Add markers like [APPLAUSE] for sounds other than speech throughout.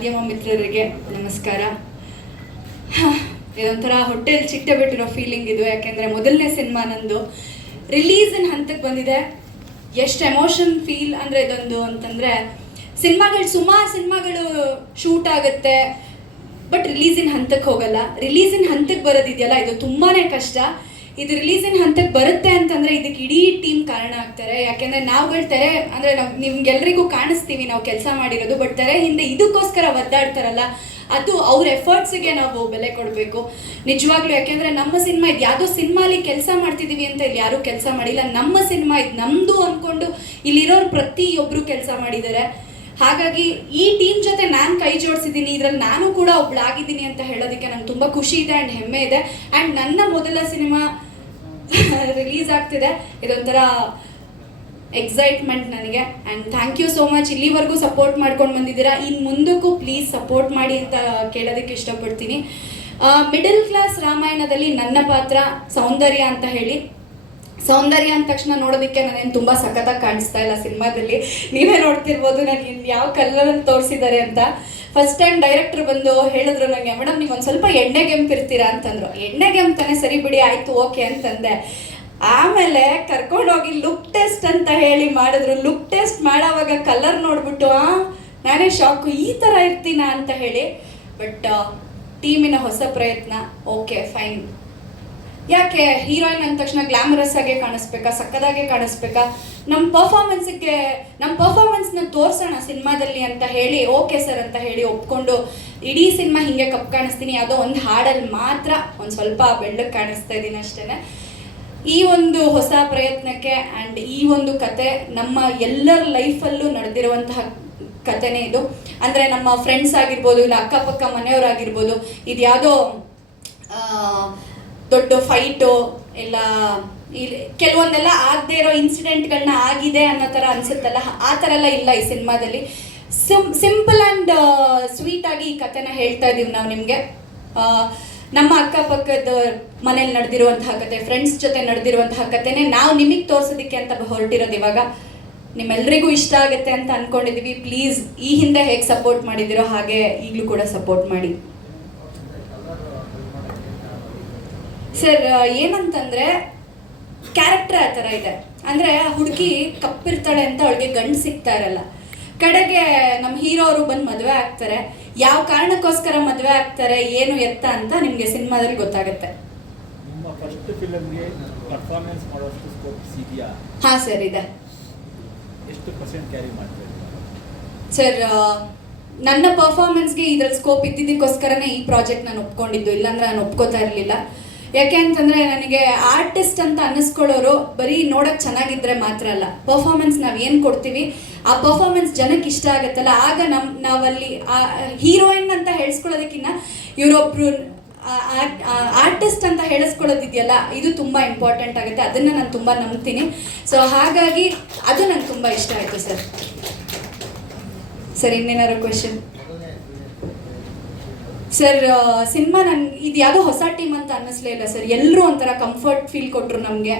ಮಾಧ್ಯಮ ಮಿತ್ರರಿಗೆ ನಮಸ್ಕಾರ. ಇದೊಂಥರ ಹೊಟ್ಟೆಲ್ ಚಿಟ್ಟೆ ಬಿಟ್ಟಿರೋ ಫೀಲಿಂಗ್ ಇದು. ಯಾಕೆಂದರೆ ಮೊದಲನೇ ಸಿನಿಮಾ ನಂದು ರಿಲೀಸಿನ ಹಂತಕ್ಕೆ ಬಂದಿದೆ. ಎಷ್ಟು ಎಮೋಷನ್ ಫೀಲ್ ಅಂದರೆ ಇದೊಂದು ಅಂತಂದರೆ ಸಿನಿಮಾಗಳು ಸುಮಾರು ಸಿನಿಮಾಗಳು ಶೂಟ್ ಆಗುತ್ತೆ ಬಟ್ ರಿಲೀಸಿನ ಹಂತಕ್ಕೆ ಹೋಗಲ್ಲ. ರಿಲೀಸಿನ ಹಂತಕ್ಕೆ ಬರೋದಿದೆಯಲ್ಲ, ಇದು ತುಂಬಾ ಕಷ್ಟ. ಇದು ರಿಲೀಸಿನ ಹಂತಕ್ಕೆ ಬರುತ್ತೆ ಅಂತಂದ್ರೆ ಇದಕ್ಕೆ ಇಡೀ ಟೀಮ್ ಕಾರಣ ಆಗ್ತಾರೆ. ಯಾಕೆಂದ್ರೆ ನಾವುಗಳು ತೆರೆ ಅಂದ್ರೆ ನಾವು ನಿಮ್ಗೆಲ್ರಿಗೂ ಕಾಣಿಸ್ತೀವಿ ನಾವು ಕೆಲಸ ಮಾಡಿರೋದು ಬಟ್ ತೆರೆ ಹಿಂದೆ ಇದಕ್ಕೋಸ್ಕರ ಒದ್ದಾಡ್ತಾರಲ್ಲ, ಅದು ಅವ್ರ ಎಫರ್ಟ್ಸ್ಗೆ ನಾವು ಬೆಲೆ ಕೊಡಬೇಕು. ನಿಜವಾಗ್ಲೂ ಯಾಕೆಂದ್ರೆ ನಮ್ಮ ಸಿನಿಮಾ ಇದು ಯಾವುದೋ ಸಿನಿಮಾಲಿ ಕೆಲಸ ಮಾಡ್ತಿದ್ದೀವಿ ಅಂತ ಇಲ್ಲಿ ಯಾರೂ ಕೆಲಸ ಮಾಡಿಲ್ಲ. ನಮ್ಮ ಸಿನಿಮಾ ಇದು ನಮ್ದು ಅಂದ್ಕೊಂಡು ಇಲ್ಲಿರೋರು ಪ್ರತಿಯೊಬ್ಬರು ಕೆಲಸ ಮಾಡಿದ್ದಾರೆ. ಹಾಗಾಗಿ ಈ ಟೀಮ್ ಜೊತೆ ನಾನು ಕೈ ಜೋಡಿಸಿದ್ದೀನಿ ಇದ್ರಲ್ಲಿ ನಾನು ಕೂಡ ಒಬ್ಳಾಗಿದ್ದೀನಿ ಅಂತ ಹೇಳೋದಕ್ಕೆ ನಂಗೆ ತುಂಬ ಖುಷಿ ಇದೆ ಆ್ಯಂಡ್ ಹೆಮ್ಮೆ ಇದೆ. ಆ್ಯಂಡ್ ನನ್ನ ಮೊದಲ ಸಿನಿಮಾ [LAUGHS] ರಿಲೀಸ್ ಆಗ್ತಿದೆ. ಇದೊಂಥರ ಎಕ್ಸೈಟ್ಮೆಂಟ್ ನನಗೆ. And thank you so much ಇಲ್ಲಿವರೆಗೂ ಸಪೋರ್ಟ್ ಮಾಡ್ಕೊಂಡು ಬಂದಿದ್ದೀರಾ? ಇನ್ನು ಮುಂದಕ್ಕೂ ಪ್ಲೀಸ್ ಸಪೋರ್ಟ್ ಮಾಡಿ ಅಂತ ಕೇಳೋದಕ್ಕೆ ಇಷ್ಟಪಡ್ತೀನಿ. ಮಿಡಲ್ ಕ್ಲಾಸ್ ರಾಮಾಯಣದಲ್ಲಿ ನನ್ನ ಪಾತ್ರ ಸೌಂದರ್ಯ ಅಂತ ಹೇಳಿ. ಸೌಂದರ್ಯ ಅಂದ ತಕ್ಷಣ ನೋಡೋದಕ್ಕೆ ನಾನೇನು ತುಂಬ ಸಖತ್ತಾಗಿ ಕಾಣಿಸ್ತಾ ಇಲ್ಲ ಸಿನಿಮಾದಲ್ಲಿ. ನೀವೇ ನೋಡ್ತಿರ್ಬೋದು ನನಗೆ ಯಾವ ಕಲ್ಲರಲ್ಲಿ ತೋರಿಸಿದ್ದಾರೆ ಅಂತ. ಫಸ್ಟ್ ಟೈಮ್ ಡೈರೆಕ್ಟರ್ ಬಂದು ಹೇಳಿದ್ರು ನನಗೆ ಮೇಡಮ್ ನೀವು ಒಂದು ಸ್ವಲ್ಪ ಎಣ್ಣೆ ಗೆಂಪಿರ್ತೀರಾ ಅಂತಂದ್ರು. ಎಣ್ಣೆ ಗೆಂಪ್ತಾನೆ ಸರಿ ಬಿಡಿ, ಆಯಿತು, ಓಕೆ, ಅಂತಂದೆ. ಆಮೇಲೆ ಕರ್ಕೊಂಡೋಗಿ ಲುಕ್ ಟೆಸ್ಟ್ ಅಂತ ಹೇಳಿ ಮಾಡಿದ್ರು. ಲುಕ್ ಟೆಸ್ಟ್ ಮಾಡೋವಾಗ ಕಲರ್ ನೋಡ್ಬಿಟ್ಟು, ಆ, ನಾನೇ ಶಾಕು ಈ ಥರ ಇರ್ತೀನ? ಅಂತ ಹೇಳಿ. ಬಟ್ ಟೀಮಿನ ಹೊಸ ಪ್ರಯತ್ನ, ಓಕೆ ಫೈನ್ ಯಾಕೆ ಹೀರೋಯಿನ್ ಅಂದ ತಕ್ಷಣ ಗ್ಲಾಮರಸ್ ಆಗಿ ಕಾಣಿಸ್ಬೇಕಾ, ಸಕ್ಕದಾಗೆ ಕಾಣಿಸ್ಬೇಕಾ? ನಮ್ಮ ಪರ್ಫಾರ್ಮೆನ್ಸ್ಗೆ ನಮ್ಮ ಪರ್ಫಾರ್ಮೆನ್ಸ್ನ ತೋರಿಸೋಣ ಸಿನಿಮಾದಲ್ಲಿ ಅಂತ ಹೇಳಿ ಓಕೆ ಸರ್ ಅಂತ ಹೇಳಿ ಒಪ್ಕೊಂಡು, ಇಡೀ ಸಿನಿಮಾ ಹಿಂಗೆ ಕಪ್ ಕಾಣಿಸ್ತೀನಿ ಯಾವುದೋ ಒಂದು ಹಾಡಲ್ಲಿ ಮಾತ್ರ ಒಂದು ಸ್ವಲ್ಪ ಬೆಳ್ಳಕ್ಕೆ ಕಾಣಿಸ್ತಾ ಇದ್ದೀನಿ ಅಷ್ಟೇ ಈ ಒಂದು ಹೊಸ ಪ್ರಯತ್ನಕ್ಕೆ ಆ್ಯಂಡ್ ಈ ಒಂದು ಕತೆ ನಮ್ಮ ಎಲ್ಲರ ಲೈಫಲ್ಲೂ ನಡೆದಿರುವಂತಹ ಕತೆನೇ ಇದು. ಅಂದರೆ ನಮ್ಮ ಫ್ರೆಂಡ್ಸ್ ಆಗಿರ್ಬೋದು, ಇಲ್ಲ ಅಕ್ಕಪಕ್ಕ ಮನೆಯವರಾಗಿರ್ಬೋದು ಇದು ಯಾವುದೋ ದೊಡ್ಡ ಫೈಟು ಎಲ್ಲ ಕೆಲವೊಂದೆಲ್ಲ ಆಗದೆ ಇರೋ ಇನ್ಸಿಡೆಂಟ್ಗಳನ್ನ ಆಗಿದೆ ಅನ್ನೋ ಥರ ಅನ್ಸುತ್ತಲ್ಲ? ಆ ಥರ ಎಲ್ಲ ಇಲ್ಲ ಈ ಸಿನಿಮಾದಲ್ಲಿ. ಸಿಂ ಸಿಂಪಲ್ ಆ್ಯಂಡ್ ಸ್ವೀಟ್ ಆಗಿ ಈ ಕಥೆನ ಹೇಳ್ತಾ ಇದೀವಿ ನಾವು ನಿಮಗೆ. ನಮ್ಮ ಅಕ್ಕಪಕ್ಕದ ಮನೇಲಿ ನಡೆದಿರುವಂತಹ ಕತೆ ಫ್ರೆಂಡ್ಸ್ ಜೊತೆ ನಡೆದಿರುವಂತಹ ಕತೆನೇ ನಾವು ನಿಮಗೆ ತೋರಿಸೋದಿಕ್ಕೆ ಅಂತ ಹೊರಟಿರೋದು ಇವಾಗ. ನಿಮ್ಮೆಲ್ಲರಿಗೂ ಇಷ್ಟ ಆಗುತ್ತೆ ಅಂತ ಅಂದ್ಕೊಂಡಿದ್ದೀವಿ ಪ್ಲೀಸ್ ಈ ಹಿಂದೆ ಹೇಗೆ ಸಪೋರ್ಟ್ ಮಾಡಿದಿರೋ ಹಾಗೆ ಈಗಲೂ ಕೂಡ ಸಪೋರ್ಟ್ ಮಾಡಿ. ಸರ್ ಏನಂತಂದ್ರೆ ಕ್ಯಾರೆಕ್ಟರ್ ಆ ಥರ ಇದೆ. ಅಂದ್ರೆ ಆ ಹುಡುಗಿ ಕಪ್ಪಿರ್ತಾಳೆ ಅಂತ ಅವಳಿಗೆ ಗಂಡು ಸಿಗ್ತಾ ಇರಲ್ಲ. ಕಡೆಗೆ ನಮ್ಮ ಹೀರೋ ಅವರು ಬಂದು ಮದುವೆ ಆಗ್ತಾರೆ. ಯಾವ ಕಾರಣಕ್ಕೋಸ್ಕರ ಮದುವೆ ಆಗ್ತಾರೆ ಏನು ಎತ್ತ ಅಂತ ನಿಮಗೆ ಸಿನಿಮಾದಲ್ಲಿ ಗೊತ್ತಾಗುತ್ತೆ. ಹಾ ಸರ್ ಇದೆ. ಸರ್ ನನ್ನ ಪರ್ಫಾರ್ಮೆನ್ಸ್ಗೆ ಇದ್ರಲ್ಲಿ ಸ್ಕೋಪ್ ಇದ್ದಿದ್ದಕ್ಕೋಸ್ಕರನೇ ಈ ಪ್ರಾಜೆಕ್ಟ್ ನಾನು ಒಪ್ಕೊಂಡಿದ್ದು. ಇಲ್ಲಾಂದ್ರೆ ನಾನು ಒಪ್ಕೋತಾ ಇರಲಿಲ್ಲ. ಯಾಕೆ ಅಂತಂದ್ರೆ ನನಗೆ ಆರ್ಟಿಸ್ಟ್ ಅಂತ ಅನ್ನಿಸ್ಕೊಳ್ಳೋರು ಬರೀ ನೋಡಕ್ ಚೆನ್ನಾಗಿದ್ರೆ ಮಾತ್ರ ಅಲ್ಲ. ಪರ್ಫಾರ್ಮೆನ್ಸ್ ನಾವು ಏನು ಕೊಡ್ತೀವಿ? ಆ ಪರ್ಫಾರ್ಮೆನ್ಸ್ ಜನಕ್ಕೆ ಇಷ್ಟ ಆಗುತ್ತಲ್ಲ. ಆಗ ನಮ್, ನಾವಲ್ಲಿ ಹೀರೋಯಿನ್ ಅಂತ ಹೇಳಿಸ್ಕೊಳ್ಳೋದಕ್ಕಿಂತ ಇವರೊಬ್ರು ಆರ್ಟಿಸ್ಟ್ ಅಂತ ಹೇಳಿಸ್ಕೊಳ್ಳೋದಿದೆಯಲ್ಲ, ಇದು ತುಂಬ ಇಂಪಾರ್ಟೆಂಟ್ ಆಗುತ್ತೆ. ಅದನ್ನು ನಾನು ತುಂಬ ನಂಬ್ತೀನಿ. ಸೊ ಹಾಗಾಗಿ ಅದು ನಂಗೆ ತುಂಬ ಇಷ್ಟ ಆಯಿತು, ಸರ್. ಸರ್ ಇನ್ನೇನಾರು ಕ್ವೆಶನ್ ಸರ್ ಸಿನಿಮಾ ನನ್, ಇದು ಯಾವುದೋ ಹೊಸ ಟೀಮ್ ಅಂತ ಅನ್ನಿಸ್ಲೇ ಇಲ್ಲ ಸರ್ ಎಲ್ಲರೂ ಒಂಥರ ಕಂಫರ್ಟ್ ಫೀಲ್ ಕೊಟ್ಟರು ನಮಗೆ.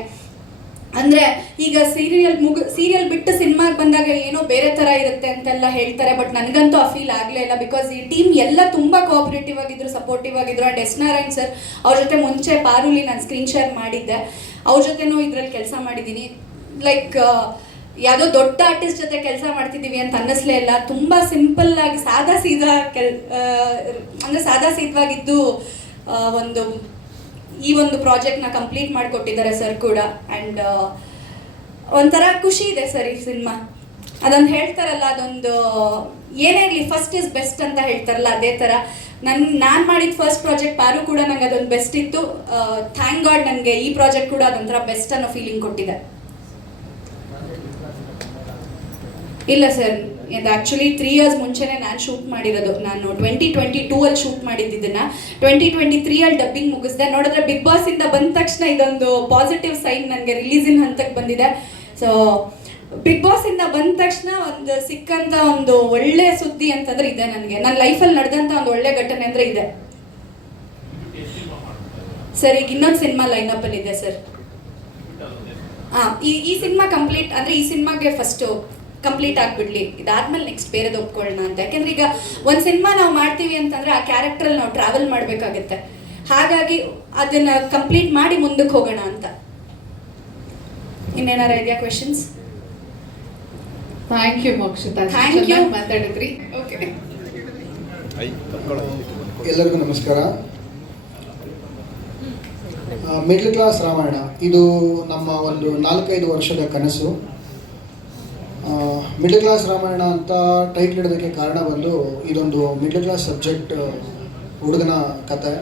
ಅಂದರೆ ಈಗ ಸೀರಿಯಲ್ ಮುಗು ಸೀರಿಯಲ್ ಬಿಟ್ಟು ಸಿನಿಮಾಗೆ ಬಂದಾಗ ಏನೋ ಬೇರೆ ಥರ ಇರುತ್ತೆ ಅಂತೆಲ್ಲ ಹೇಳ್ತಾರೆ ಬಟ್ ನನಗಂತೂ ಆ ಫೀಲ್ ಆಗಲೇ ಇಲ್ಲ ಬಿಕಾಸ್ ಈ ಟೀಮ್ ಎಲ್ಲ ತುಂಬ ಕೋಆಪರೇಟಿವ್ ಆಗಿದ್ರು ಸಪೋರ್ಟಿವ್ ಆಗಿದ್ರು. ಆ್ಯಂಡ್ ಎಸ್ ನಾರಾಯಣ್ ಸರ್ ಅವ್ರ ಜೊತೆ ಮುಂಚೆ ಪಾರುಲಿ ನಾನು ಸ್ಕ್ರೀನ್ ಶೇರ್ ಮಾಡಿದ್ದೆ. ಅವ್ರ ಜೊತೆನೂ ಇದ್ರಲ್ಲಿ ಕೆಲಸ ಮಾಡಿದ್ದೀನಿ ಲೈಕ್ ಯಾವುದೋ ದೊಡ್ಡ ಆರ್ಟಿಸ್ಟ್ ಜೊತೆ ಕೆಲಸ ಮಾಡ್ತಿದ್ದೀವಿ ಅಂತ ಅನ್ನಿಸ್ಲೇ ಇಲ್ಲ. ತುಂಬ ಸಿಂಪಲ್ ಆಗಿ ಸಾದಾ ಸೀದಾ ಕೆಲ್ ಅಂದರೆ ಸಾದಾ ಸೀದವಾಗಿದ್ದು ಒಂದು, ಈ ಒಂದು ಪ್ರಾಜೆಕ್ಟ್ನ ಕಂಪ್ಲೀಟ್ ಮಾಡಿಕೊಟ್ಟಿದ್ದಾರೆ ಸರ್ ಕೂಡ. ಆ್ಯಂಡ್ ಒಂಥರ ಖುಷಿ ಇದೆ ಸರ್ ಈ ಸಿನಿಮಾ. ಅದೊಂದು ಹೇಳ್ತಾರಲ್ಲ, ಅದೊಂದು, ಏನೇ ಇರಲಿ ಫಸ್ಟ್ ಇಸ್ ಬೆಸ್ಟ್ ಅಂತ ಹೇಳ್ತಾರಲ್ಲ, ಅದೇ ಥರ ನನ್ನ ನಾನು ಮಾಡಿದ ಫಸ್ಟ್ ಪ್ರಾಜೆಕ್ಟ್ ಪಾರು ಕೂಡ ನಂಗೆ ಅದೊಂದು ಬೆಸ್ಟ್ ಇತ್ತು. ಥ್ಯಾಂಕ್ ಗಾಡ್ ನನಗೆ ಈ ಪ್ರಾಜೆಕ್ಟ್ ಕೂಡ ಅದೊಂಥರ ಬೆಸ್ಟ್ ಅನ್ನೋ ಫೀಲಿಂಗ್ ಕೊಟ್ಟಿದೆ. ಇಲ್ಲ ಸರ್, ಇದು ಆ್ಯಕ್ಚುಲಿ ತ್ರೀ ಇಯರ್ಸ್ ಮುಂಚೆನೇ ನಾನು ಶೂಟ್ ಮಾಡಿರೋದು. ನಾನು ಟ್ವೆಂಟಿ ಟ್ವೆಂಟಿ ಟೂ ಅಲ್ಲಿ ಶೂಟ್ ಮಾಡಿದ್ದಿದ್ದನ್ನು ಟ್ವೆಂಟಿ ಟ್ವೆಂಟಿ ತ್ರೀ ಅಲ್ಲಿ ಡಬ್ಬಿಂಗ್ ಮುಗಿಸ್ದೆ. ನೋಡಿದ್ರೆ ಬಿಗ್ ಬಾಸ್ ಇಂದ ಬಂದ ತಕ್ಷಣ ಇದೊಂದು ಪಾಸಿಟಿವ್ ಸೈನ್ ನನಗೆ ರಿಲೀಸಿನ ಹಂತಕ್ಕೆ ಬಂದಿದೆ. ಸೊ ಬಿಗ್ ಬಾಸ್ ಇಂದ ಬಂದ ತಕ್ಷಣ ಒಂದು ಸಿಕ್ಕಂತ ಒಂದು ಒಳ್ಳೆ ಸುದ್ದಿ ಅಂತಂದ್ರೆ ಇದೆ ನನಗೆ. ನನ್ನ ಲೈಫಲ್ಲಿ ನಡೆದಂತ ಒಂದು ಒಳ್ಳೆ ಘಟನೆ ಅಂದ್ರೆ ಇದೆ. ಸರ್, ಈಗ ಇನ್ನೊಂದು ಸಿನಿಮಾ ಲೈನಪ್ ಅಲ್ಲಿ ಇದೆ ಸರ್. ಈ ಸಿನಿಮಾ ಕಂಪ್ಲೀಟ್ ಅಂದ್ರೆ ಈ ಸಿನಿಮಾಗೆ ಫಸ್ಟು ಕಂಪ್ಲೀಟ್ ಆಗಿಬಿಡ್ಲಿ. ಇದಾದ್ಮೇಲೆ ನೆಕ್ಸ್ಟ್ ಬೇರೆದು ಒಪ್ಕೊಳ್ಳೋಣ ಅಂತ. ಯಾಕೆಂದ್ರೆ ಈಗ ಒಂದು ಸಿನಿಮಾ ನಾವು ಮಾಡ್ತೀವಿ ಅಂತಂದ್ರೆ ಆ ಕ್ಯಾರೆಕ್ಟ್ರಲ್ಲಿ ನಾವು ಟ್ರಾವೆಲ್ ಮಾಡಬೇಕಾಗತ್ತೆ. ಹಾಗಾಗಿ ಅದನ್ನ ಕಂಪ್ಲೀಟ್ ಮಾಡಿ ಮುಂದಕ್ಕೆ ಹೋಗೋಣ ಅಂತ. ಇನ್ನೇನಾರ ಇದೆಯಾ questions thank you Mokshitha. Thank you ಮಾತಾಡಿದ್ರಿ. ಓಕೆ ಎಲ್ಲರಿಗೂ ನಮಸ್ಕಾರ. Middle class Ramayana. ಇದು ನಮ್ಮ ಒಂದು ನಾಲ್ಕೈದು ವರ್ಷದ ಕನಸು. ಮಿಡ್ಲ್ ಕ್ಲಾಸ್ ರಾಮಾಯಣ ಅಂತ ಟೈಟ್ಲ್ ಇಡೋದಕ್ಕೆ ಕಾರಣ ಬಂದು ಇದೊಂದು ಮಿಡ್ಲ್ ಕ್ಲಾಸ್ ಸಬ್ಜೆಕ್ಟ್ ಹುಡುಗನ ಕತೆ.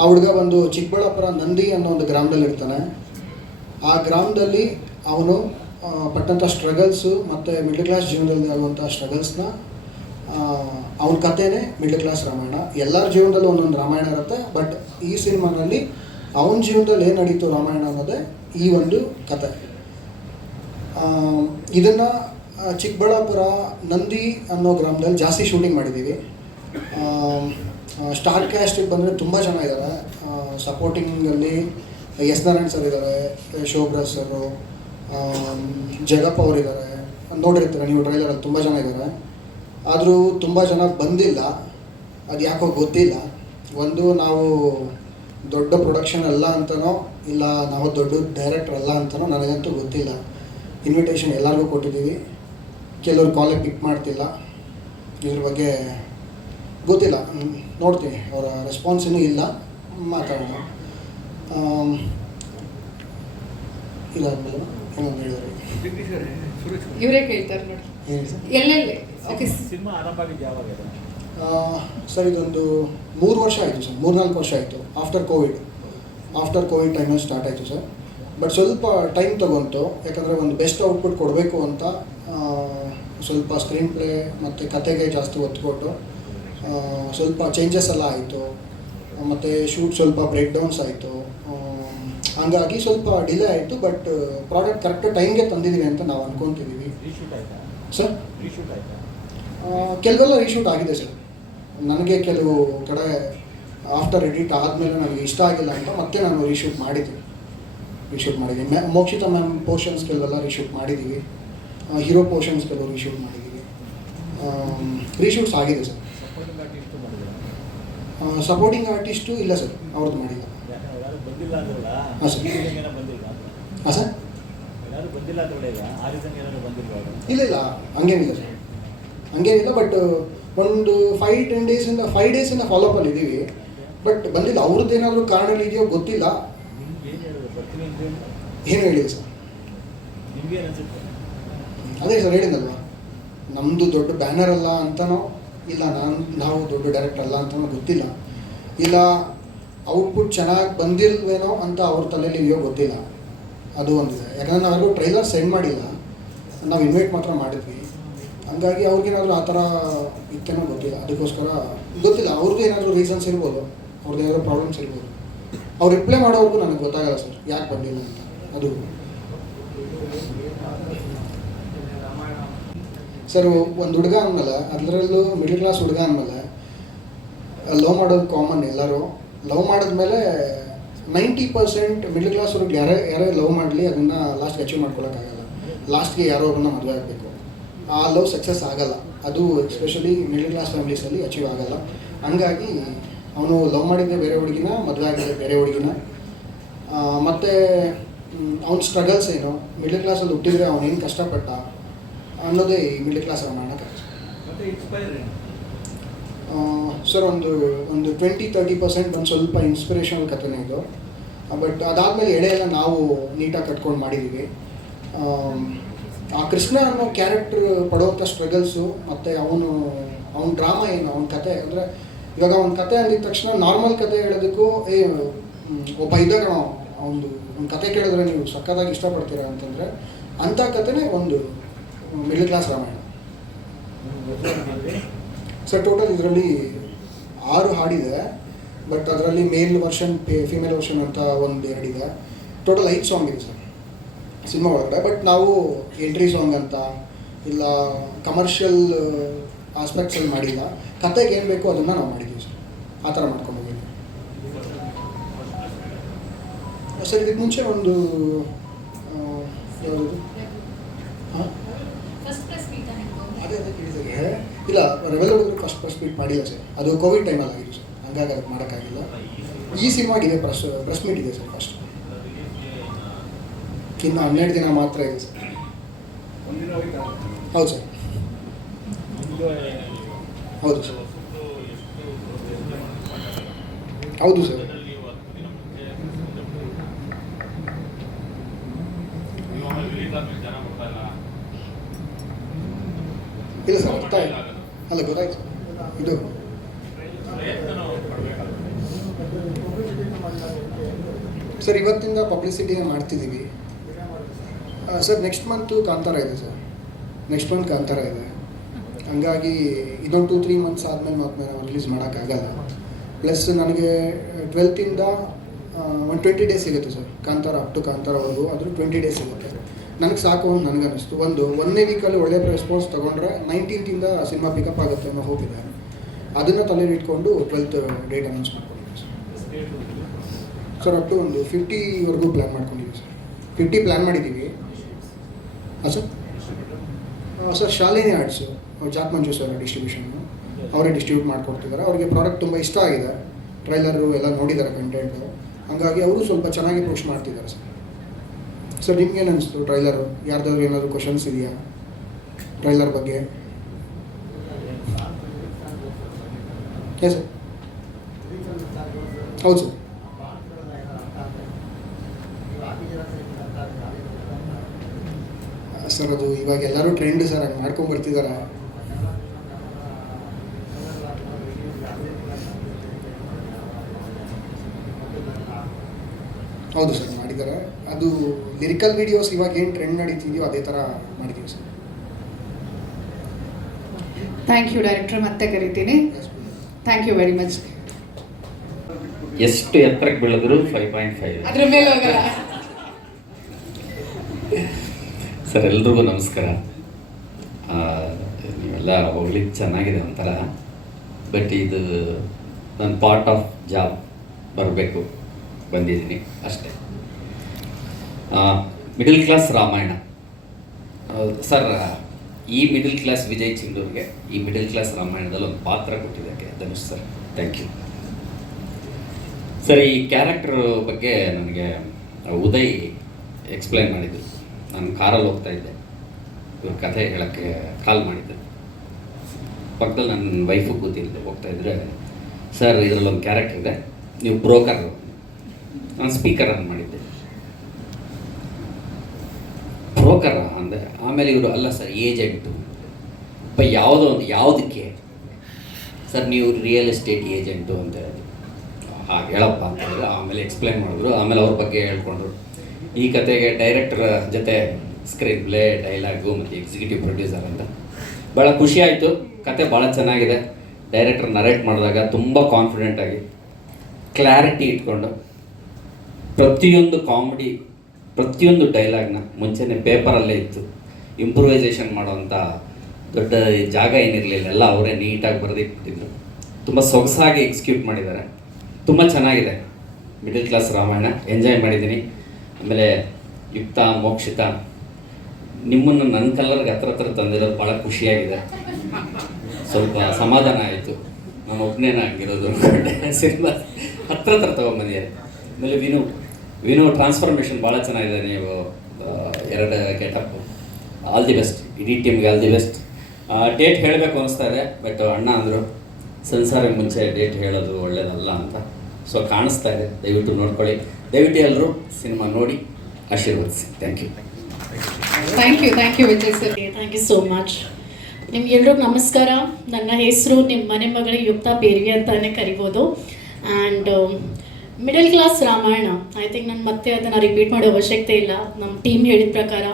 ಆ ಹುಡುಗ ಬಂದು ಚಿಕ್ಕಬಳ್ಳಾಪುರ ನಂದಿ ಅನ್ನೋ ಒಂದು ಗ್ರಾಮದಲ್ಲಿ ಇರ್ತಾನೆ. ಆ ಗ್ರಾಮದಲ್ಲಿ ಅವನು ಪಟ್ಟಂಥ ಸ್ಟ್ರಗಲ್ಸು ಮತ್ತು ಮಿಡ್ಲ್ ಕ್ಲಾಸ್ ಜೀವನದಲ್ಲಿ ಆಗುವಂಥ ಸ್ಟ್ರಗಲ್ಸ್ನ ಅವನ ಕಥೆನೇ ಮಿಡ್ಲ್ ಕ್ಲಾಸ್ ರಾಮಾಯಣ. ಎಲ್ಲರ ಜೀವನದಲ್ಲೂ ಒಂದೊಂದು ರಾಮಾಯಣ ಇರುತ್ತೆ ಬಟ್ ಈ ಸಿನಿಮಾನಲ್ಲಿ ಅವನ ಜೀವನದಲ್ಲಿ ಏನು ನಡೀತು ರಾಮಾಯಣ ಅನ್ನೋದೇ ಈ ಒಂದು ಕತೆ. ಇದನ್ನು ಚಿಕ್ಕಬಳ್ಳಾಪುರ ನಂದಿ ಅನ್ನೋ ಗ್ರಾಮದಲ್ಲಿ ಜಾಸ್ತಿ ಶೂಟಿಂಗ್ ಮಾಡಿದ್ದೀವಿ ಸ್ಟಾರ್ ಕ್ಯಾಸ್ಟಿಗೆ ಬಂದರೆ ತುಂಬ ಜನ ಇದ್ದಾರೆ ಸಪೋರ್ಟಿಂಗಲ್ಲಿ ಎಸ್ ನಾರಾಯಣ್ ಸರ್ ಇದ್ದಾರೆ ಶೋಭ್ರಾಜ್ ಸರು ಜಗಪ್ಪ ಅವರಿದ್ದಾರೆ ನೋಡಿರ್ತೀರ ನೀವು ಟ್ರೈಲರಲ್ಲಿ ತುಂಬ ಜನ ಇದ್ದಾರೆ ಆದರೂ ತುಂಬ ಜನ ಬಂದಿಲ್ಲ. ಅದು ಯಾಕೋ ಗೊತ್ತಿಲ್ಲ. ಒಂದು ನಾವು ದೊಡ್ಡ ಪ್ರೊಡಕ್ಷನ್ ಅಲ್ಲ ಅಂತನೋ, ಇಲ್ಲ ನಾವು ದೊಡ್ಡ ಡೈರೆಕ್ಟರ್ ಅಲ್ಲ ಅಂತನೋ ನನಗಂತೂ ಗೊತ್ತಿಲ್ಲ. ಇನ್ವಿಟೇಷನ್ ಎಲ್ಲರಿಗೂ ಕೊಟ್ಟಿದ್ದೀವಿ. ಕೆಲವರು ಕಾಲೇಜ್ ಪಿಕ್ ಮಾಡ್ತಿಲ್ಲ. ಇದ್ರ ಬಗ್ಗೆ ಗೊತ್ತಿಲ್ಲ. ನೋಡ್ತೀನಿ. ಅವರ ರೆಸ್ಪಾನ್ಸೂ ಇಲ್ಲ. ಮಾತಾಡೋಣ. ಆಮ್, ಇದಾದ್ಮೇಲೆ ಏನಂತ ಹೇಳಿದ್ರು. ಇವರೇ ಕೇಳ್ತಾರೆ ನೋಡಿ. ಹೇಳಿ ಸರ್. ಎಲ್ಲೆಲ್ಲಿ? ಓಕೆ ಸಿನಿಮಾ ಆರಂಭ ಆಗಿದ್ದು ಯಾವಾಗ? ಇದು? ಆ, ಸರ್ ಇದೊಂದು ಮೂರು ವರ್ಷ ಆಯಿತು ಸರ್. ಮೂರ್ನಾಲ್ಕು ವರ್ಷ ಆಯಿತು. ಆಫ್ಟರ್ ಕೋವಿಡ್ ಆಫ್ಟರ್ ಕೋವಿಡ್ ಟೈಮಲ್ಲಿ ಸ್ಟಾರ್ಟ್ ಆಯಿತು ಸರ್. ಬಟ್ ಸ್ವಲ್ಪ ಟೈಮ್ ತೊಗೊಂತು ಯಾಕಂದರೆ ಒಂದು ಬೆಸ್ಟ್ ಔಟ್ಪುಟ್ ಕೊಡಬೇಕು ಅಂತ ಸ್ವಲ್ಪ ಸ್ಕ್ರೀನ್ ಪ್ಲೇ ಮತ್ತು ಕತೆಗೆ ಜಾಸ್ತಿ ಒತ್ತು ಕೊಟ್ಟು ಸ್ವಲ್ಪ ಚೇಂಜಸ್ ಎಲ್ಲ ಆಯಿತು. ಮತ್ತು ಶೂಟ್ ಸ್ವಲ್ಪ ಬ್ರೇಕ್ ಡೌನ್ಸ್ ಆಯಿತು ಹಂಗಾಗಿ ಸ್ವಲ್ಪ ಡಿಲೇ ಆಯಿತು ಬಟ್ ಪ್ರಾಡಕ್ಟ್ ಕರೆಕ್ಟ್ ಟೈಮ್ಗೆ ತಂದಿದ್ದೀವಿ ಅಂತ ನಾವು ಆಯ್ತಾ? ಸರ್ ಕೆಲವೆಲ್ಲ ರೀಶೂಟ್ ಆಗಿದೆ ಸರ್ ನನಗೆ ಕೆಲವು ಕಡೆ ಆಫ್ಟರ್ ಎಡಿಟ್ ಆದಮೇಲೆ ನನಗೆ ಇಷ್ಟ ಆಗಿಲ್ಲ ಅಂತ ಮತ್ತೆ ನಾನು ರೀಶೂಟ್ ಮಾಡಿದ್ದೀನಿ. ರೀಶೂಟ್ ಮಾಡಿದ್ದೀವಿ ಮ್ಯಾಮ್ ಮೋಕ್ಷಿತ ಮ್ಯಾಮ್ ಪೋರ್ಷನ್ಸ್ ಕೆಲವೆಲ್ಲ ರಿಶೂಟ್ ಮಾಡಿದ್ದೀವಿ ಹೀರೋ ಪೋರ್ಷನ್ಸ್ ಕೆಲವು ರಿಶೂಟ್ ಮಾಡಿದ್ದೀವಿ ರೀಶೂಟ್ಸ್ ಆಗಿದೆ ಸರ್. ಸಪೋರ್ಟಿಂಗ್ ಆರ್ಟಿಸ್ಟ್ ಇಲ್ಲ ಸರ್ ಅವ್ರದ್ದು ಮಾಡಿಲ್ಲ. ಹಾಂ ಸರ್. ಹಾಂ ಸರ್. ಇಲ್ಲ ಇಲ್ಲ. ಹಂಗೇನಿಲ್ಲ ಸರ್. ಹಂಗೇನಿಲ್ಲ ಬಟ್ ಒಂದು ಫೈವ್ ಟೆನ್ ಡೇಸಿಂದ ಫೈವ್ ಡೇಸಿಂದ ಫಾಲೋಅಪಲ್ಲಿ ಇದ್ದೀವಿ ಬಟ್ ಬಂದಿಲ್ಲ. ಅವ್ರದ್ದು ಏನಾದರೂ ಕಾರಣಗಳಿದೆಯೋ ಗೊತ್ತಿಲ್ಲ ನಿಮ್ಗೆ ಏನು ಹೇಳೋದು ಬರ್ತೀನಿ ಅಂತ ಹೇಳಿ ಏನು ಹೇಳಿ ಸರ್? ಅದೇ ಸರ್ ಹೇಳಿದ್ನಲ್ವ ನಮ್ಮದು ದೊಡ್ಡ ಬ್ಯಾನರ್ ಅಲ್ಲ ಅಂತನೋ ಇಲ್ಲ ನಾನು ನಾವು ದೊಡ್ಡ ಡೈರೆಕ್ಟರ್ ಅಲ್ಲ ಅಂತನೋ ಗೊತ್ತಿಲ್ಲ. ಇಲ್ಲ ಔಟ್ಪುಟ್ ಚೆನ್ನಾಗಿ ಬಂದಿಲ್ವೇನೋ ಅಂತ ಅವ್ರ ತಲೆಯಲ್ಲಿ ಇದೆಯೋ ಗೊತ್ತಿಲ್ಲ. ಅದು ಒಂದಿದೆ ಯಾಕಂದ್ರೆ ನಾವೆಲ್ಲೂ ಟ್ರೈಲರ್ ಸೆಂಡ್ ಮಾಡಿಲ್ಲ. ನಾವು ಇನ್ವೈಟ್ ಮಾತ್ರ ಮಾಡಿದ್ವಿ. ಹಂಗಾಗಿ ಅವ್ರಿಗೇನಾದರೂ ಆ ಥರ ಇತ್ತೇನೋ ಗೊತ್ತಿಲ್ಲ. ಅದಕ್ಕೋಸ್ಕರ ಗೊತ್ತಿಲ್ಲ. ಅವ್ರದ್ದು ಏನಾದರೂ ರೀಸನ್ಸ್ ಇರ್ಬೋದು. ಅವ್ರದ್ದು ಏನಾದರೂ ಪ್ರಾಬ್ಲಮ್ಸ್ ಇರ್ಬೋದು. ಅವ್ರು ರಿಪ್ಲೈ ಮಾಡೋವರೆಗೂ ನನಗೆ ಗೊತ್ತಾಗಲ್ಲ ಸರ್ ಯಾಕೆ ಬಂದಿಲ್ಲ ಅಂತ. ಅದು. ಸರ್ ಒಂದು ಹುಡುಗ ಅಂದಮೇಲೆ ಅದರಲ್ಲೂ ಮಿಡ್ಲ್ ಕ್ಲಾಸ್ ಹುಡುಗ ಅಂದಮೇಲೆ ಲವ್ ಮಾಡೋದು ಕಾಮನ್ ಎಲ್ಲರೂ. ಲವ್ ಮಾಡಿದ್ಮೇಲೆ ನೈಂಟಿ ಪರ್ಸೆಂಟ್ ಮಿಡ್ಲ್ ಕ್ಲಾಸ್ ಹುಡುಗ ಯಾರೇ ಯಾರೇ ಲವ್ ಮಾಡಲಿ, ಅದನ್ನು ಲಾಸ್ಟ್ಗೆ ಅಚೀವ್ ಮಾಡ್ಕೊಳಕ್ಕಾಗಲ್ಲ ಲಾಸ್ಟ್ಗೆ ಯಾರೋ ಅವ್ರನ್ನ ಮದುವೆ ಆಗಬೇಕು. ಆ ಲವ್ ಸಕ್ಸಸ್ ಆಗಲ್ಲ. ಅದು ಎಸ್ಪೆಷಲಿ ಮಿಡ್ಲ್ ಕ್ಲಾಸ್ ಫ್ಯಾಮಿಲೀಸಲ್ಲಿ ಅಚೀವ್ ಆಗಲ್ಲ. ಹಂಗಾಗಿ ಅವನು ಲವ್ ಮಾಡಿದ್ದೆ ಬೇರೆ ಹುಡುಗಿನ ಮದುವೆ ಆಗಿದ್ದೆ ಬೇರೆ ಹುಡುಗಿನ. ಮತ್ತು ಅವ್ನ ಅವನ ಸ್ಟ್ರಗಲ್ಸ್ ಏನು? ಮಿಡ್ಲ್ ಕ್ಲಾಸಲ್ಲಿ ಹುಟ್ಟಿದ್ರೆ ಏನು ಕಷ್ಟಪಟ್ಟ? ಅನ್ನೋದೇ ಈ ಮಿಡ್ಲ್ ಕ್ಲಾಸ್ ರಾಮಾಯಣ ಸರ್ ಒಂದು ಒಂದು ಟ್ವೆಂಟಿ ತರ್ಟಿ ಪರ್ಸೆಂಟ್ ಒಂದು ಸ್ವಲ್ಪ ಇನ್ಸ್ಪಿರೇಷನಲ್ ಕಥೆನೇ ಇದು. ಬಟ್ ಅದಾದಮೇಲೆ ಎಳೆ ಎಲ್ಲ ನಾವು ನೀಟಾಗಿ ಕಟ್ಕೊಂಡು ಮಾಡಿದ್ದೀವಿ ಆ ಕೃಷ್ಣ ಅನ್ನೋ ಕ್ಯಾರೆಕ್ಟ್ರ್ ಪಡೋಂಥ ಸ್ಟ್ರಗಲ್ಸು ಮತ್ತು ಅವನು ಅವ್ನ ಡ್ರಾಮಾ ಏನು ಅವನ ಕತೆ ಅಂದರೆ ಇವಾಗ ಒಂದು ಕತೆ ಅಂದಿದ ತಕ್ಷಣ ನಾರ್ಮಲ್ ಕತೆ ಹೇಳೋದಕ್ಕೂ, ಏ ಒಬ್ಬ ಇದ್ದಾಗ ಒಂದು ಒಂದು ಕತೆ ಕೇಳಿದ್ರೆ ನೀವು ಸಕ್ಕತ್ತಾಗಿ ಇಷ್ಟಪಡ್ತೀರಾ ಅಂತಂದರೆ, ಅಂಥ ಕತೆನೇ ಒಂದು middle class Ramayana. Sir total ಇದರಲ್ಲಿ ಆರು ಹಾಡಿದೆ ಬಟ್ ಅದರಲ್ಲಿ ಮೇಲ್ ವರ್ಷನ್ ಫಿಮೇಲ್ ವರ್ಷನ್ ಅಂತ ಒಂದು ಎರಡಿದೆ ಟೋಟಲ್ ಐದು ಸಾಂಗ್ ಇದೆ ಸರ್, ಸಿನಿಮಾ ಒಳಗಡೆ. ಬಟ್ ನಾವು ಎಂಟ್ರಿ ಸಾಂಗ್ ಅಂತ, ಇಲ್ಲ ಕಮರ್ಷಿಯಲ್ ಆಸ್ಪೆಕ್ಟ್ಸಲ್ಲಿ ಮಾಡಿಲ್ಲ. ಕತೆಗೆ ಏನು ಬೇಕು ಅದನ್ನು ನಾವು ಮಾಡಿದ್ದೀವಿ ಸರ್ ಆ ಥರ ಮಾಡ್ಕೊಂಡಿದ್ದೀವಿ ಸರ್ ಇದಕ್ಕೆ ಮುಂಚೆ ಒಂದು ಯಾವುದು? ಹಾಂ? ಅದೇ ಅದೇ ಕೇಳಿದಾಗೆ ಇಲ್ಲ ರೆವೆಲ್ ಫಸ್ಟ್ ಪ್ರೆಸ್ ಮೀಟ್ ಮಾಡಿಲ್ಲ ಸರ್. ಅದು ಕೋವಿಡ್ ಟೈಮಲ್ಲಿ ಆಗಿತ್ತು ಸರ್. ಹಂಗಾಗಿ ಅದಕ್ಕೆ ಮಾಡೋಕ್ಕಾಗಿಲ್ಲ. ಈ ಸಿನಿಮಾಗಿದೆ ಪ್ರೆಸ್ ಪ್ರೆಸ್ ಮೀಟ್ ಇದೆ ಸರ್ ಫಸ್ಟ್ ಇನ್ನು ಹನ್ನೆರಡು ದಿನ ಮಾತ್ರ ಇದೆ ಸರ್. ಹೌದು ಸರ್. ಹೌದು ಸರ್ ಹೌದು ಸರ್ ಇಲ್ಲ ಸರ್ ಆಯ್ತು ಅಲ್ಲ ಗೊತ್ತಾಯ್ತು ಇದು ಸರ್ ಇವತ್ತಿಂದ ಪಬ್ಲಿಸಿಟಿ ಮಾಡ್ತಿದ್ದೀವಿ ಸರ್ ನೆಕ್ಸ್ಟ್ ಮಂತು ಕಾಂತಾರ ಇದೆ ಸರ್ ನೆಕ್ಸ್ಟ್ ಮಂತ್ ಕಾಂತಾರ ಇದೆ. ಹಂಗಾಗಿ ಇದೊಂದು ಟೂ ತ್ರೀ ಮಂತ್ಸ್ ಆದಮೇಲೆ ಮತ್ತೆ ನಾವು ರಿಲೀಸ್ ಮಾಡೋಕ್ಕಾಗಲ್ಲ. ಪ್ಲಸ್ ನನಗೆ ಟ್ವೆಲ್ತಿಂದ ಒಂದು ಟ್ವೆಂಟಿ ಡೇಸ್ ಸಿಗುತ್ತೆ ಸರ್ ಕಾಂತಾರ ಅಪ್ ಟು ಕಾಂತಾರವರೆಗೂ ಅದ್ರ ಟ್ವೆಂಟಿ ಡೇಸ್ ಸಿಗುತ್ತೆ. ನನಗೆ ಸಾಕು ಅಂತ ನನಗನ್ನಿಸ್ತು. ಒಂದು ಒಂದನೇ ವೀಕಲ್ಲಿ ಒಳ್ಳೆ ರೆಸ್ಪಾನ್ಸ್ ತೊಗೊಂಡ್ರೆ ನೈನ್ಟೀನ್ತಿಂದ ಸಿನಿಮಾ ಪಿಕಪ್ ಆಗುತ್ತೆ ಅನ್ನೋ ಹೋಪ್ ಇದೆ. ಅದನ್ನು ತಲೆಯಲ್ಲಿ ಇಟ್ಕೊಂಡು ಟ್ವೆಲ್ತ್ ಡೇಟ್ ಅನೌನ್ಸ್ ಮಾಡ್ಕೊಂಡಿದ್ದೀನಿ ಸರ್ ಸರ್ ಅಪ್ ಟು ಒಂದು ಫಿಫ್ಟಿವರೆಗೂ ಪ್ಲ್ಯಾನ್ ಮಾಡ್ಕೊಂಡಿದ್ದೀವಿ ಸರ್ ಫಿಫ್ಟಿ ಪ್ಲ್ಯಾನ್ ಮಾಡಿದ್ದೀವಿ ಹಾಂ sir Shalini Arts Jack Manju sir distribution ಅವರೇ ಡಿಸ್ಟ್ರಿಬ್ಯೂಟ್ ಮಾಡ್ಕೊಡ್ತಿದ್ದಾರೆ ಅವ್ರಿಗೆ ಪ್ರಾಡಕ್ಟ್ ತುಂಬ ಇಷ್ಟ ಆಗಿದೆ. ಟ್ರೈಲರು ಎಲ್ಲ ನೋಡಿದ್ದಾರೆ ಕಂಟೆಂಟು ಹಂಗಾಗಿ ಅವರು ಸ್ವಲ್ಪ ಚೆನ್ನಾಗಿ ಪುಷ್ ಮಾಡ್ತಿದ್ದಾರೆ ಸರ್. ಸರ್ ನಿಮ್ಗೇನು ಅನಿಸ್ತು ಟ್ರೈಲರು ಯಾರ್ದಾದ್ರು ಏನಾದರೂ ಕ್ವಶನ್ಸ್ ಇದೆಯಾ? ಟ್ರೈಲರ್ ಬಗ್ಗೆ? ಸರ್ ಹೌದು ಸರ್. ಸರ್, ಅದು ಇವಾಗ ಎಲ್ಲರೂ ಟ್ರೆಂಡ್ ಸರ್. ಹಂಗೆ ಮಾಡ್ಕೊಂಡು ಬರ್ತಿದ್ದಾರೆ ಹೌದು ಸರ್ ಮಾಡಿದ್ದಾರೆ. ಅದು ಲಿರಿಕಲ್ ವಿಡಿಯೋಸ್ ಇವಾಗ ಏನು ಟ್ರೆಂಡ್ ನಡೀತಿದೆಯೋ ಅದೇ ಥರ ಮಾಡಿದ್ದೀವಿ ಸರ್. ಥ್ಯಾಂಕ್ ಯು ಡೈರೆಕ್ಟರ್ ಮತ್ತೆ ಕರಿತೀನಿ. ಥ್ಯಾಂಕ್ ಯು ವೆರಿ ಮಚ್ ಎಷ್ಟು ಎತ್ತರಕ್ಕೆ ಬೆಳೆದ್ರು ಫೈವ್ ಪಾಯಿಂಟ್ ಫೈವ್ ಅದ್ರ ಮೇಲೆ ಹೋಗಲ್ಲ. ಸರ್ ಎಲ್ರಿಗೂ ನಮಸ್ಕಾರ. ಆ, ನೀವೆಲ್ಲ ಹೋಗ್ಲಿಕ್ಕೆ ಚೆನ್ನಾಗಿದೆ ಒಂಥರ. ಬಟ್ ಇದು ನನ್ನ ಪಾರ್ಟ್ ಆಫ್ ಜಾಬ್ ಬರಬೇಕು. ಬಂದಿದ್ದೀನಿ ಅಷ್ಟೇ. Middle class Ramayana. ಸರ್, ಈ ಮಿಡಲ್ ಕ್ಲಾಸ್ ವಿಜಯ್ ಚಿಂದೂರ್ಗೆ ಈ ಮಿಡಲ್ ಕ್ಲಾಸ್ ರಾಮಾಯಣದಲ್ಲಿ ಒಂದು ಪಾತ್ರ ಕೊಟ್ಟಿದ್ದಕ್ಕೆ Dhanush sir thank you sir, ಈ ಕ್ಯಾರೆಕ್ಟರ್ ಬಗ್ಗೆ ನನಗೆ ಉದಯ್ ಎಕ್ಸ್ಪ್ಲೈನ್ ಮಾಡಿದ್ರು ನಾನು ಕಾರಲ್ಲಿ ಹೋಗ್ತಾ ಇದ್ದೆ. ಇವ್ರ ಕಥೆ ಹೇಳೋಕ್ಕೆ ಕಾಲ್ ಮಾಡಿದ್ದೆ. ಪಕ್ಕದಲ್ಲಿ ನನ್ನ ವೈಫು ಕೂತಿದ್ದೆ ಹೋಗ್ತಾ ಇದ್ದರೆ ಸರ್, ಇದರಲ್ಲಿ ಒಂದು ಕ್ಯಾರೆಕ್ಟರ್ ಇದೆ. ನೀವು ಬ್ರೋಕರ್ ನಾನು ಸ್ಪೀಕರ್ ಅನ್ನು ಮಾಡಿದ್ದೆ. ಬ್ರೋಕರ ಅಂದೆ ಆಮೇಲೆ ಇವರು, ಅಲ್ಲ ಸರ್ ಏಜೆಂಟು ಅಪ್ಪ ಯಾವುದೋ ಒಂದು, ಯಾವುದಕ್ಕೆ? ಸರ್ ನೀವು ರಿಯಲ್ ಎಸ್ಟೇಟ್ ಏಜೆಂಟು ಅಂತ ಹೇಳಿದ್ರು ಹಾಗೆ ಹೇಳಪ್ಪ ಅಂತ ಹೇಳಿದ್ರು. ಆಮೇಲೆ ಎಕ್ಸ್ಪ್ಲೈನ್ ಮಾಡಿದ್ರು. ಆಮೇಲೆ ಅವ್ರ ಬಗ್ಗೆ ಹೇಳ್ಕೊಂಡ್ರು. ಈ ಕತೆಗೆ ಡೈರೆಕ್ಟರ್ ಜೊತೆ ಸ್ಕ್ರೀನ್ ಪ್ಲೇ ಡೈಲಾಗು ಮತ್ತು ಎಕ್ಸಿಕ್ಯೂಟಿವ್ ಪ್ರೊಡ್ಯೂಸರ್ ಅಂತ. ಭಾಳ ಖುಷಿ ಆಯಿತು. ಕತೆ ಭಾಳ ಚೆನ್ನಾಗಿದೆ. ಡೈರೆಕ್ಟರ್ ನರೇಟ್ ಮಾಡಿದಾಗ ತುಂಬ ಕಾನ್ಫಿಡೆಂಟಾಗಿ ಕ್ಲಾರಿಟಿ ಇಟ್ಕೊಂಡು ಪ್ರತಿಯೊಂದು ಕಾಮಿಡಿ, ಪ್ರತಿಯೊಂದು ಡೈಲಾಗ್ನ ಮುಂಚೆನೇ ಪೇಪರಲ್ಲೇ ಇತ್ತು. ಇಂಪ್ರೂವೈಸೇಷನ್ ಮಾಡೋವಂಥ ದೊಡ್ಡ ಜಾಗ ಏನಿರಲಿಲ್ಲ, ಎಲ್ಲ ಅವರೇ ನೀಟಾಗಿ ಬರೆದಿಟ್ಬಿಟ್ಟಿದ್ರು ತುಂಬ ಸೊಗಸಾಗಿ ಎಕ್ಸಿಕ್ಯೂಟ್ ಮಾಡಿದ್ದಾರೆ. ತುಂಬ ಚೆನ್ನಾಗಿದೆ. ಮಿಡಲ್ ಕ್ಲಾಸ್ ರಾಮಾಯಣ ಎಂಜಾಯ್ ಮಾಡಿದ್ದೀನಿ. ಆಮೇಲೆ ಯುಕ್ತ, ಮೋಕ್ಷಿತ, ನಿಮ್ಮನ್ನು ನನ್ನ ಕಲರ್ಗೆ ಹತ್ರ ಹತ್ರ ತಂದಿರೋದು ಭಾಳ ಖುಷಿಯಾಗಿದೆ. ಸ್ವಲ್ಪ ಸಮಾಧಾನ ಆಯಿತು. ನಾನು ಒಬ್ಬನೇನ ಹಂಗಿರೋದು ಅಂದ್ಕೊಂಡೆ ಸಿನಿಮಾ ಹತ್ರ ಹತ್ರ ತೊಗೊಂಬಂದಿದ್ದಾರೆ. ಆಮೇಲೆ ವಿನು ವಿನು ಟ್ರಾನ್ಸ್ಫಾರ್ಮೇಷನ್ ಭಾಳ ಚೆನ್ನಾಗಿದೆ ನೀವು ಎರಡು ಗೆಟಪ್ ಆಲ್ ದಿ ಬೆಸ್ಟ್ ಇಡೀ ಟೀಮ್ಗೆ ಆಲ್ ದಿ ಬೆಸ್ಟ್ ಡೇಟ್ ಹೇಳಬೇಕು ಅನಿಸ್ತಾ ಇದೆ ಬಟ್ ಅಣ್ಣ ಅಂದರು ಸಂಸಾರಕ್ಕೆ ಮುಂಚೆ ಡೇಟ್ ಹೇಳೋದು ಒಳ್ಳೇದಲ್ಲ ಅಂತ. ಸೊ ಕಾಣಿಸ್ತಾ ಇದೆ. ದಯವಿಟ್ಟು ನೋಡ್ಕೊಳ್ಳಿ. ದಯವಿಟ್ಟು ಎಲ್ಲರೂ ಸಿನಿಮಾ ನೋಡಿ ಆಶೀರ್ವದಿಸಿ. Thank you thank you thank you Vijay sir thank you so much ನಿಮ್ಗೆಲ್ರಿಗೂ ನಮಸ್ಕಾರ. ನನ್ನ ಹೆಸರು ನಿಮ್ಮ ಮನೆ ಮಗಳಿಗೆ ಯುಕ್ತ ಪೇರ್ವಿ ಅಂತಾನೆ ಕರಿಬೋದು. And middle class Ramayana I think ನಾನು ಮತ್ತೆ ಅದನ್ನು ರಿಪೀಟ್ ಮಾಡೋ ಅವಶ್ಯಕತೆ ಇಲ್ಲ. ನಮ್ಮ ಟೀಮ್ ಹೇಳಿದ ಪ್ರಕಾರ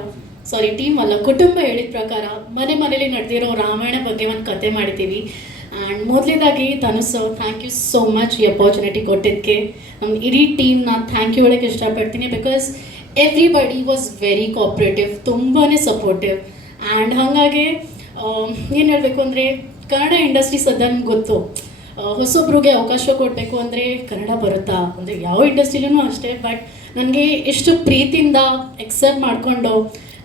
ಸಾರಿ ಟೀಮ್ ಅಲ್ಲ, ಕುಟುಂಬ ಹೇಳಿದ ಪ್ರಕಾರ ಮನೆ ಮನೇಲಿ ನಡೆದಿರೋ ರಾಮಾಯಣ ಬಗ್ಗೆ ಒಂದು ಕತೆ ಮಾಡಿದ್ದೀವಿ ಆ್ಯಂಡ್ ಮೊದಲೇದಾಗಿ sir thank you so much ಈ ಅಪಾರ್ಚುನಿಟಿ ಕೊಟ್ಟಿದ್ದಕ್ಕೆ ನಮ್ಮ ಇಡೀ ಟೀಮ್ ಟೀಮ್ನ ಥ್ಯಾಂಕ್ ಯು ಹೇಳೋಕ್ಕೆ ಇಷ್ಟಪಡ್ತೀನಿ because everybody was very cooperative ತುಂಬಾ ಸಪೋರ್ಟಿವ್ ಆ್ಯಂಡ್ ಹಾಗಾಗಿ ಏನು ಹೇಳಬೇಕು ಅಂದರೆ ಕನ್ನಡ ಇಂಡಸ್ಟ್ರಿ ಸದನ್ ಗೊತ್ತು. ಹೊಸೊಬ್ರಿಗೆ ಅವಕಾಶ ಕೊಡಬೇಕು ಅಂದರೆ ಕನ್ನಡ ಬರುತ್ತಾ? ಅಂದರೆ ಯಾವ ಇಂಡಸ್ಟ್ರಿಲೂ ಅಷ್ಟೇ ಬಟ್ ನನಗೆ ಎಷ್ಟು ಪ್ರೀತಿಯಿಂದ ಎಕ್ಸೆಪ್ಟ್ ಮಾಡಿಕೊಂಡು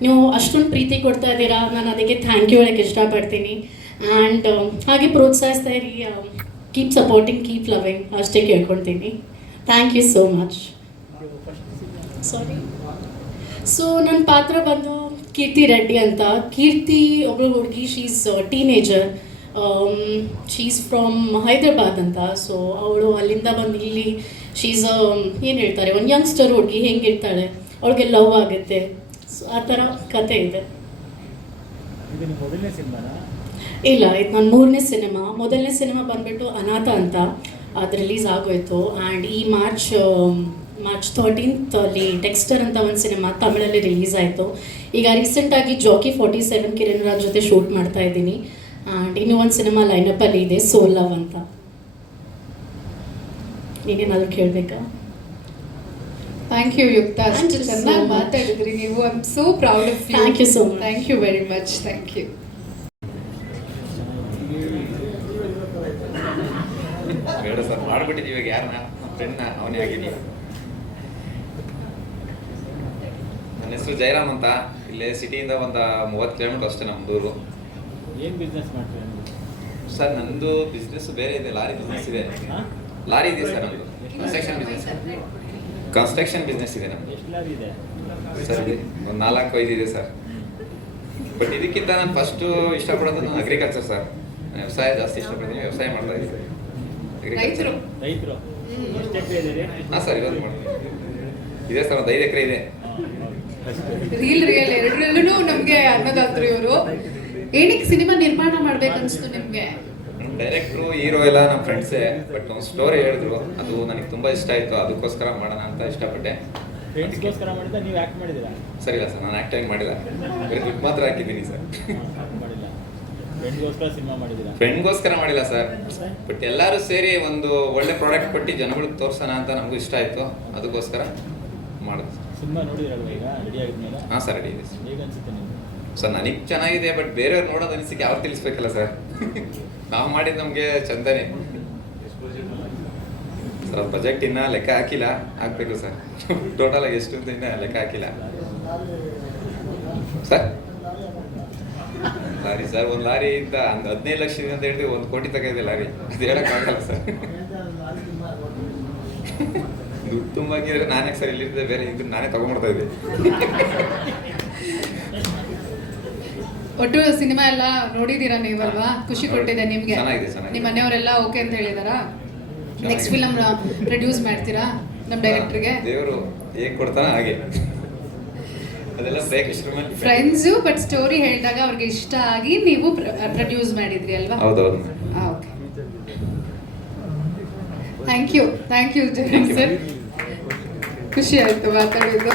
ನೀವು ಅಷ್ಟೊಂದು ಪ್ರೀತಿ ಕೊಡ್ತಾ ಇದ್ದೀರಾ, ನಾನು ಅದಕ್ಕೆ ಥ್ಯಾಂಕ್ ಯು ಹೇಳಕ್ಕೆ ಇಷ್ಟಪಡ್ತೀನಿ. ಆ್ಯಂಡ್ ಹಾಗೆ ಪ್ರೋತ್ಸಾಹಿಸ್ತಾ ಇರಿ ಕೀಪ್ ಸಪೋರ್ಟಿಂಗ್ ಕೀಪ್ ಲವಿಂಗ್ ಅಷ್ಟೇ ಕೇಳ್ಕೊಳ್ತೀನಿ. Thank you so much sorry so ನನ್ನ ಪಾತ್ರ ಬಂದು ಕೀರ್ತಿ ರೆಡ್ಡಿ ಅಂತ. ಕೀರ್ತಿ ಒಬ್ಬಳು ಹುಡುಗಿ she's teenager she's from Hyderabad ಅಂತ ಸೊ ಅವಳು ಅಲ್ಲಿಂದ ಬಂದು ಇಲ್ಲಿ ಶೀಸ್ ಏನು ಹೇಳ್ತಾರೆ ಒಂದು ಯಂಗ್ಸ್ಟರ್ ಹುಡುಗಿ ಹೆಂಗಿರ್ತಾಳೆ ಅವಳಿಗೆ ಲವ್ ಆಗುತ್ತೆ. ಸೊ ಆ ಥರ ಕತೆ ಇದೆ. ಇಲ್ಲ ಇದು ನನ್ನ ಮೂರನೇ ಸಿನಿಮಾ. ಮೊದಲನೇ ಸಿನಿಮಾ ಬಂದ್ಬಿಟ್ಟು ಅನಾಥ ಅಂತ ಅದು ರಿಲೀಸ್ ಆಗೋಯ್ತು. ಆ್ಯಂಡ್ ಈ ಮಾರ್ಚ್ ಮಾರ್ಚ್ ಥರ್ಟೀನ್ತ್ ಅಲ್ಲಿ ಟೆಕ್ಸ್ಟರ್ ಅಂತ ಒಂದು ಸಿನಿಮಾ ತಮಿಳಲ್ಲಿ ರಿಲೀಸ್ ಆಯಿತು. ಈಗ ರೀಸೆಂಟಾಗಿ Jackie forty seven Kiran Raj ಜೊತೆ ಶೂಟ್ ಮಾಡ್ತಾ ಇದ್ದೀನಿ. ಆ್ಯಂಡ್ ಇನ್ನೂ ಒಂದು ಸಿನಿಮಾ ಲೈನಪ್ಪಲ್ಲಿ ಇದೆ ಸೋಲ್ ಲವ್ ಅಂತ. ನೀನೇನಾದರೂ ಕೇಳಬೇಕಾ? ಥ್ಯಾಂಕ್ ಯು ಯುಕ್ತ Thank ಅಷ್ಟು ಚೆನ್ನಾಗಿ. ಮಾತಾಡಿದ್ರಿ ನೀವು. I am so proud of you Thank you so much. Thank you very much thank you ಬೇಡ ಸರ್ ಮಾಡ್ಬಿಟ್ಟಿದ್ದೀವಿ ಇವಾಗ ಯಾರನ್ನ ನಮ್ಮ ಫ್ರೆಂಡ್ನ ಅವನೇ ಆಗಿದ್ದೀನಿ ನನ್ನ ಹೆಸರು ಜಯರಾಮ್ ಅಂತ. ಇಲ್ಲೇ ಸಿಟಿಯಿಂದ ಒಂದು ಮೂವತ್ತು ಕಿಲೋಮೀಟರ್ ಅಷ್ಟೇ ನಮ್ಮದೂರು ಏನು ಬಿಸ್ನೆಸ್ ಮಾಡ್ತೀರಾ ನೀವು? ಸರ್ ನಂದು ಬಿಸ್ನೆಸ್ ಬೇರೆ ಇದೆ ಲಾರಿ ಬಿಸ್ನೆಸ್ ಇದೆ. ಹಾಂ? ಲಾರಿ ಇದೆ ಸರ್ ನಮ್ಮದು ಕನ್ಸ್ಟ್ರಕ್ಷನ್ ಬಿಸ್ನೆಸ್ ಕನ್ಸ್ಟ್ರಕ್ಷನ್ ಬಿಸ್ನೆಸ್ ಇದೆ ನಮ್ದು. ಎಷ್ಟು ಲಾರಿ ಇದೆ? ಸರ್ ಇದೆ ಒಂದು ನಾಲ್ಕು ಐದು ಇದೆ ಸರ್. ಬಟ್ ಇದಕ್ಕಿಂತ ನಾನು ಫಸ್ಟು ಇಷ್ಟಪಡೋದು ನಾನು ಅಗ್ರಿಕಲ್ಚರ್ ಸರ್ ವ್ಯವಸಾಯ ಜಾಸ್ತಿ ಇಷ್ಟಪಡ್ತೀನಿ ವ್ಯವಸಾಯ ಮಾಡ್ತಾ ಇದ್ದೀನಿ. ರೈತರು. ರೈತರು? ಎಷ್ಟು ಎಕರೆ ಇದೆ ರೀ ಹಾಂ ಸರ್ ಇವತ್ತು ಮಾಡ್ತೀನಿ ಇದೆ ಸರ್ ಒಂದು ಐದು ಎಕರೆ ಇದೆ. ರೀಲ್ ರಿಯಲ್ ಎರಡರಲ್ಲೂ ನಮಗೆ ಅನ್ನದಾತ್ರು ಇವರು. ಏನಕ್ಕೆ ಸಿನಿಮಾ ನಿರ್ಮಾಣ ಮಾಡ್ಬೇಕನ್ಸ್ತು ನಿಮ್ಗೆ? ಡೈರೆಕ್ಟ್ರು ಹೀರೋ ಎಲ್ಲ ನಮ್ಮ ಫ್ರೆಂಡ್ಸೇ ಬಟ್ ಒಂದು ಸ್ಟೋರಿ ಹೇಳಿದ್ರು. ಅದು ನನಗೆ ತುಂಬ ಇಷ್ಟ ಆಯಿತು. ಅದಕ್ಕೋಸ್ಕರ ಮಾಡೋಣ ಅಂತ ಇಷ್ಟಪಟ್ಟೆ. ಫ್ರೆಂಡ್ಸ್ಗೋಸ್ಕರ ಮಾಡಿದ ನೀವು ಆ್ಯಕ್ಟ್ ಮಾಡಿದ್ದೀರಾ? ಸರಿ ಇಲ್ಲ ಸರ್ ನಾನು ಆ್ಯಕ್ಟಿಂಗ್ ಮಾಡಿಲ್ಲ. ಬರೀ ದುಡ್ಡು ಮಾತ್ರ ಹಾಕಿದ್ದೀನಿ ಸರ್. ಮಾಡಿಲ್ಲ. ಫ್ರೆಂಡ್ಗೋಸ್ಕರ ಸಿನಿಮಾ ಮಾಡಿದ್ದೀರಾ? ಫ್ರೆಂಡ್ಗೋಸ್ಕರ ಮಾಡಿಲ್ಲ ಸರ್. ಬಟ್ ಎಲ್ಲರೂ ಸೇರಿ ಒಂದು ಒಳ್ಳೆ ಪ್ರಾಡಕ್ಟ್ ಕೊಟ್ಟು ಜನಗಳಿಗೆ ತೋರಿಸೋಣ ಅಂತ ನಮಗೂ ಇಷ್ಟ ಆಯಿತು. ಅದಕ್ಕೋಸ್ಕರ ಮಾಡೋದು. ಸಿನಿಮಾ ನೋಡಿದ್ರಲ್ವ ಈಗ? ರೆಡಿ ಆಗಿದ್ಮೇಲೆ? ಹಾಂ ಸರ್ ರೆಡಿ ಇದೆ ಸರ್. ಹೇಗೆ ಅನ್ಸುತ್ತೆ ನಿಮ್ಗೆ? ಸರ್ ನನಗೆ ಚೆನ್ನಾಗಿದೆ ಬಟ್ ಬೇರೆಯವ್ರು ನೋಡೋದು ಅನಿಸಿಕೆ ಅವ್ರು ತಿಳಿಸ್ಬೇಕಲ್ಲ ಸರ್ [LAUGHS] ನಾವು ಮಾಡಿದ್ದು ನಮಗೆ ಚಂದನೆ. ಸರ್ ಬಜೆಟ್ ಇನ್ನ ಲೆಕ್ಕ ಹಾಕಿಲ್ಲ. ಹಾಕ್ಬೇಕು ಸರ್ ಟೋಟಲ್ [LAUGHS] ಆಗಿ ಎಷ್ಟು ಅಂತ ಇನ್ನ ಲೆಕ್ಕ ಹಾಕಿಲ್ಲ. ಸರ್ ಲಾರಿ ಸರ್ ಒಂದು ಲಾರಿ ಇಂದ ಒಂದು ಹದಿನೈದು ಇದೆ ಅಂತ ಹೇಳಿದ್ರೆ ಒಂದು ಕೋಟಿ ತಗ ಇದೆ ಲಾರಿ. ಅದು ಹೇಳಕ್ಕಾಗಲ್ಲ ಸರ್ [LAUGHS] ದುಡ್ಡು ತುಂಬಾಗಿದ್ರೆ ನಾನೇ ಸರ್ ಇಲ್ಲಿದ್ದೆ ಬೇರೆ ಇದ್ರು ನಾನೇ ತಗೊಂಡ್ಬಿಡ್ತಾ ಇದ್ದೆ. ಒಟ್ಟು ಸಿನಿಮಾ ಎಲ್ಲ ನೋಡಿದೀರಾ ನೀವಲ್ವಾ? ಖುಷಿ ಕೊಟ್ಟಿದೆ ನಿಮ್ಗೆ. ನಿಮ್ಮ ಮನೆಯವರೆಲ್ಲ ಓಕೆ ಅಂತ ಹೇಳಿದಾರಾ? Next film. ಪ್ರೊಡ್ಯೂಸ್ ಮಾಡ್ತೀರಾ ನಮ್ಮ ಡೈರೆಕ್ಟರ್ಗೆ ದೇವರು ಹೇಗೆ ಕೊಡ್ತಾನ ಹಾಗೆ. ಅದೆಲ್ಲ. ಫ್ರೆಂಡ್ಸು ಬಟ್ ಸ್ಟೋರಿ ಹೇಳಿದಾಗ ಅವ್ರಿಗೆ ಇಷ್ಟ ಆಗಿ ನೀವು ಪ್ರೊಡ್ಯೂಸ್ ಮಾಡಿದ್ರಿ ಅಲ್ವಾ? ಹೌದೌದು. Okay thank you thank you Jagan sir ಖುಷಿ ಆಯ್ತು ಮಾತಾಡೋದು